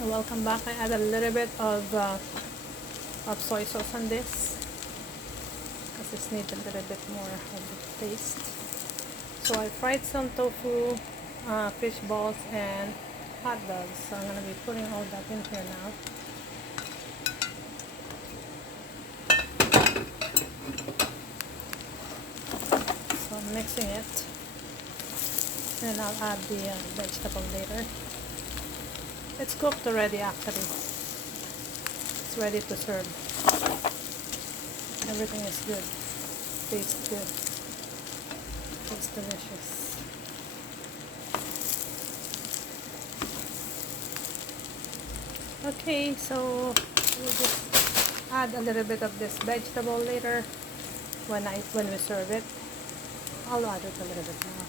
And welcome back. I add a little bit of soy sauce on this because it needs a little bit more of the taste. So I fried some tofu, fish balls, and hot dogs. So I'm gonna be putting all that in here now. So I'm mixing it, and I'll add the vegetable later. It's cooked already actually. It's ready to serve. Everything is good. Tastes good. It's delicious. Okay, so we'll just add a little bit of this vegetable later when we serve it. I'll add it a little bit now.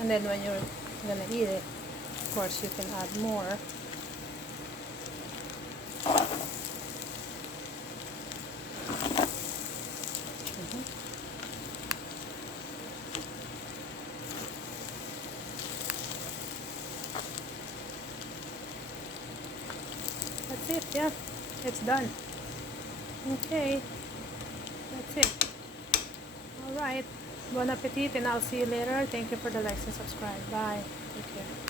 And then when you're gonna eat it, of course you can add more. That's it, yeah, it's done. Okay, that's it. Alright, bon appetit, and I'll see you later. Thank you for the likes and subscribe. Bye. Take care.